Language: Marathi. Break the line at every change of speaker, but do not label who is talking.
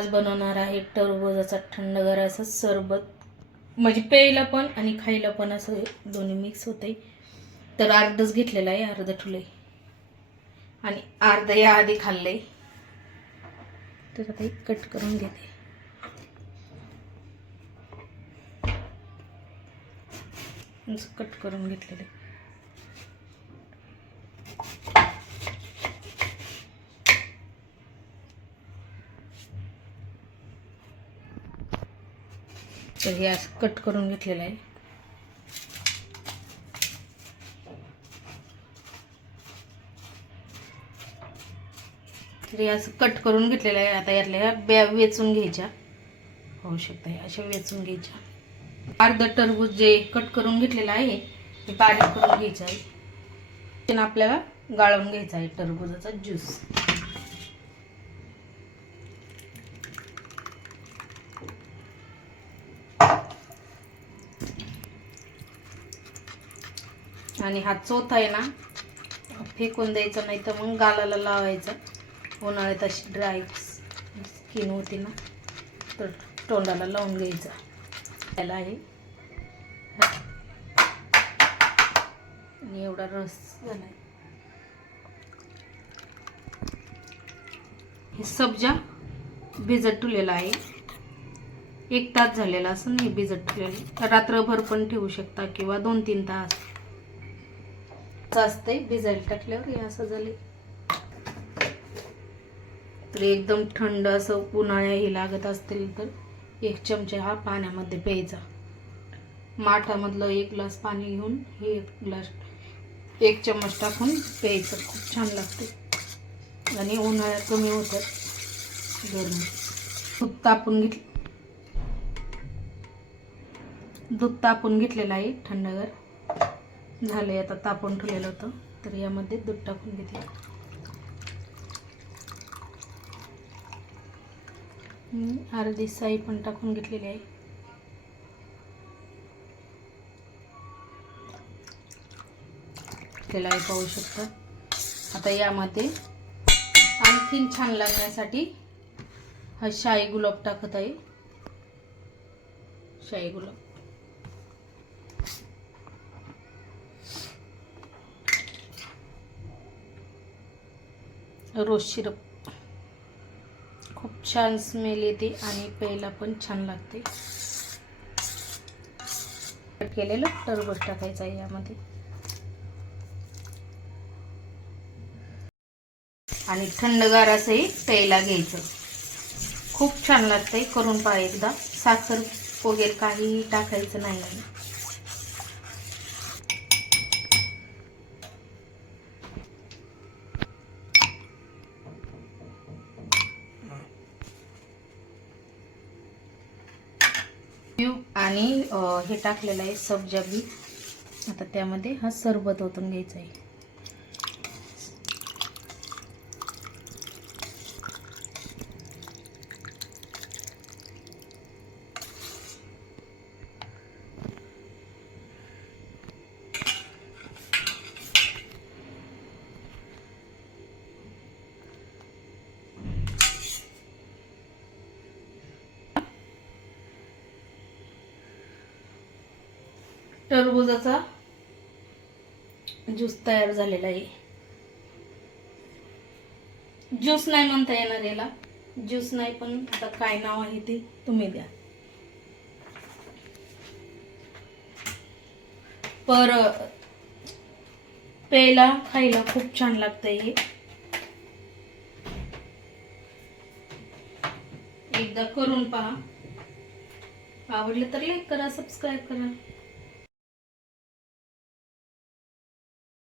आज बनवणार आहे. टरबुजाचा थंडगार असं सरबत. म्हणजे प्यायला पण आणि खायला पण असं दोन्ही मिक्स होते तर अर्धच घेतलेलं आहे अर्ध ठुले आणि अर्ध या आधी खाल्लंय. तर आता कट करून घेते. असं कट करून घेतलेलं आहे. तर हे असं कट करून घेतलेलं आहे. तर हे असं कट करून घेतलेलं आहे. आता यातल्या ह्या ब्या वेचून घ्यायच्या. होऊ शकतं अशा वेचून घ्यायच्या. अर्ध टरबूज जे कट करून घेतलेलं आहे ते बारीक करून घ्यायचं आहे. आपल्याला गाळून घ्यायचा आहे टरबुजाचा ज्यूस. आणि हा चोथ आहे ना फेकून द्यायचा नाही तर मग गालाला लावायचा. उन्हाळ्यात अशी ड्राय स्किन होती ना तर तोंडाला लावून घ्यायचा. त्याला आहे. आणि एवढा रस झालाय. हे सब्जा भिजत ठेवलेला आहे. एक तास झालेला असं नाही भिजत ठेवलेलं रात्रभर पण ठेवू शकता किंवा दोन तीन तास. असते भिजायला टाकल्यावर हे असं झाले तर एकदम थंड असं उन्हाळ्या हे लागत असतील तर एक चमचा हा पाण्यामध्ये प्यायचा. माठामधलं एक ग्लास पाणी घेऊन हे एक ग्लास एक चम्मच टाकून प्यायचं. खूप छान लागते. आणि उन्हाळ्यात कमी होतात गरम. दूध तापून घेत दूध तापून घेतलेलं आहे थंडगार. झाले आता तापून ठेवलेलं होतं. तर यामध्ये दूध टाकून घेतलं अर्धी साई पण टाकून घेतलेली आहे. त्याला पाहू शकता. आता यामध्ये आणखीन छान लागण्यासाठी हा शाई गुलाब टाकत आहे. शाई गुलाब. रोज शिरप खूप छान स्मेल येते आणि प्यायला पण छान लागते. कट केलेलं टरबूज टाकायचं आहे यामध्ये. आणि थंडगार असंही प्यायला घ्यायचं. खूप छान लागतंय करून पहा एकदा. साखर वगैरे काहीही टाकायचं नाही आणि हे टाकलेलं आहे सब्जा बी आता त्यामध्ये हा सरबत ओतून घ्यायचा आहे. टरबुजाचा ज्यूस तयार झालेला आहे. ज्यूस नाही म्हणता येणार याला. ज्यूस नाही पण आता काय नाव आहे ते तुम्ही द्या. पर प्यायला खायला खूप छान लागतंय हे. एकदा करून पहा. आवडलं तर लाईक करा सबस्क्राईब करा.